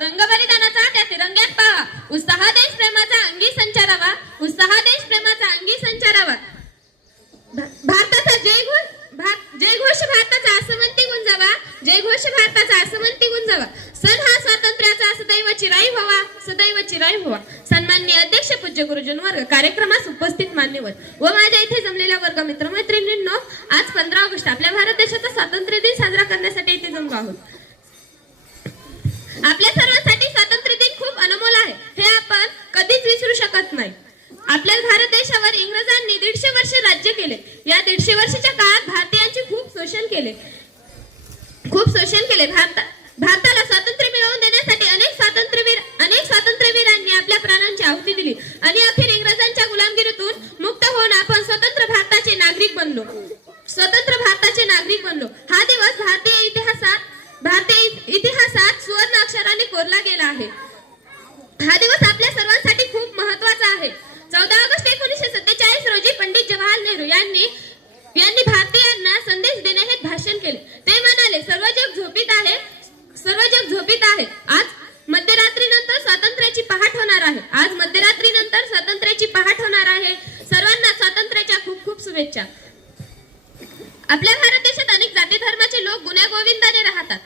रंगबलिदानाचा त्या तिरंग्यात पावा, उत्साह देश प्रेमाचा अंगी संचारावा, उत्साह देश प्रेमाचा अंगी संचारावा. भारताचा जयघोष भारताचा आसमंती गुंजावा, जयघोष भारताचा आसमंती गुंजावा. सण हा स्वातंत्र्याचा सदैव चिराई व्हावा, सदैव चिराई व्हावा. सन्माननीय अध्यक्ष पूज्य गुरुजन वर्ग, कार्यक्रमास उपस्थित मान्यवर व माझ्या इथे जमलेल्या वर्ग मित्रमैत्रिणींनो, आज 15 ऑगस्ट आपल्या भारत देशाचा स्वातंत्र्य दिन साजरा करण्यासाठी इथे जमलो आहोत. आपल्या सर्वांसाठी स्वातंत्र्य दिन खूप अनमोल आहे, हे आपण कधीच विसरू शकत नाही. आपल्या भारत देशावर इंग्रजांनी 150 वर्ष राज्य केले. या 150 वर्षाच्या काळात भारतीयांचे खूप शोषण केले. भारताला स्वातंत्र्य मिळवून देण्यासाठी अनेक स्वातंत्र्यवीरांनी आपल्या प्राणांची आहुती दिली आणि अखेर इंग्रजांच्या गुलामगिरीतून मुक्त होऊन आपण स्वतंत्र भारताचे नागरिक बनलो. हा दिवस भारतीय इतिहासात सुवर्ण अक्षराने कोरला गेला आहे. हा दिवस आपल्या सर्वांसाठी खूप महत्त्वाचा आहे. 14 ऑगस्ट 1947 रोजी पंडित जवाहरलाल नेहरू यांनी भारतीयांना संदेश देणे हे भाषण केले. ते म्हणाले, सर्व जग झोपीत आहे. आज मध्यरात्रीनंतर स्वातंत्र्याची पहाट होणार आहे. सर्वांना स्वातंत्र्याच्या खूप खूप शुभेच्छा. आपल्या भारत देशात अनेक जाती धर्माचे लोक गुण्यागोविंदाने राहतात.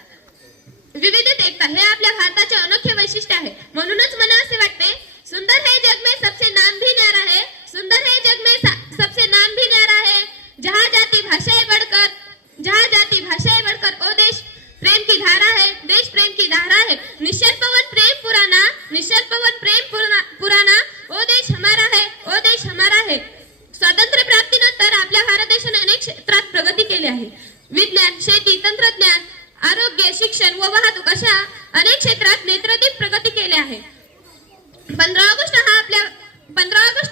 विविधतेत एकता हे आपल्या भारताचे अनोखे वैशिष्ट्य आहे. म्हणूनच मला असे वाटते, सुंदर है जग में सबसे नाम भी न्यारा है, सुंदर है जग में सबसे नाम भी न्यारा है. जहाँ जाति भाषाएं बढ़कर ओ देश प्रेम की धारा है, देश प्रेम की धारा है. निश्चल पवन प्रेम पुराना ओ देश हमारा है, ओ देश हमारा है. स्वातंत्र्य प्राप्तीनंतर आपल्या भारत देशाने अनेक क्षेत्रात प्रगती केली आहे. विज्ञान, शेती, तंत्रज्ञान, आरोग्य, शिक्षण व वाहतूक अशा अनेक क्षेत्रात नेत्रदीप प्रगती केली आहे. 15 ऑगस्ट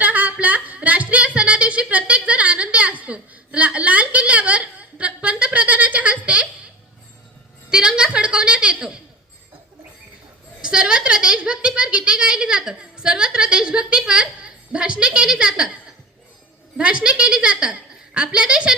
हा आपला राष्ट्रीय सणादिवशी प्रत्येक जण आनंदी असतो. लाल किल्ल्यावर पंतप्रधानाच्या हस्ते तिरंगा फडकवण्यात येतो. सर्वत्र देशभक्तीपर गीते गायली जातात. सर्वत्र देशभक्तीपर भाषणे केली जातात. आपल्या देशात